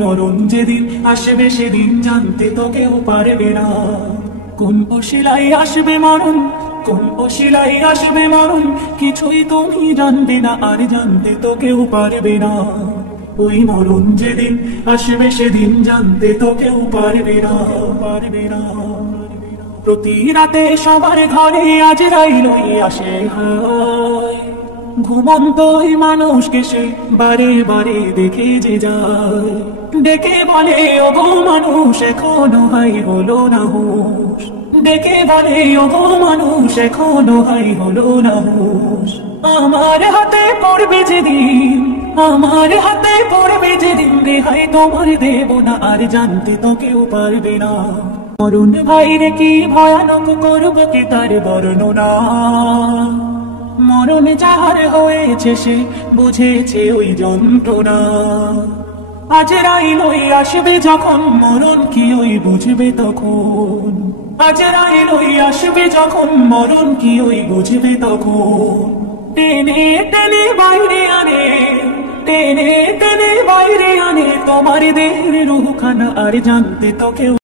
মরণ যেদিন আসবে সেদিন জানতে তো কেউ পারবে না। কোন অশিলায় আসবে মরণ, কোন অশিলায় আসবে মরণ, কিছুই তুমি জানবে না আর জানতে তো কেউ পারবে না। ওই মরণ যেদিন আসবে সেদিন জানতে তো কেউ পারবে না, পারবে না। প্রতি রাতে সবার ঘরে আজরাইলই আসে হায়, ঘুমন্ত ওই মানুষকে সে বারে বারে দেখে যে যায়। ডেকে বলে ওগো মানুষ এখনো হাই হলো না হুঁশ, ডেকে বলে ওগো মানুষ এখনো হাই হলো না হুঁশ। আমার হাতে পড়বে যেদিন, আমার হাতে পড়বে যেদিন রেহাই তোমার দেব না আর জানতে তো কেউ পারবে না। মরণ ভাইরে কি ভয়ানক করবো কি তার বর্ণনা, মরণ যাহার হয়েছে সে বুঝেছে ওই যন্ত্রণা। আজরাইলই আসবে যখন মরণ কি ওই বুঝবে তখন, আজরাইলই আসবে যখন মরণ কি ওই বুঝবে তখন। টেনে টেনে বাইরে আনে, টেনে টেনে বাইরে আনে তোমার দেহের রুহখানা আর জানতে তো কেউ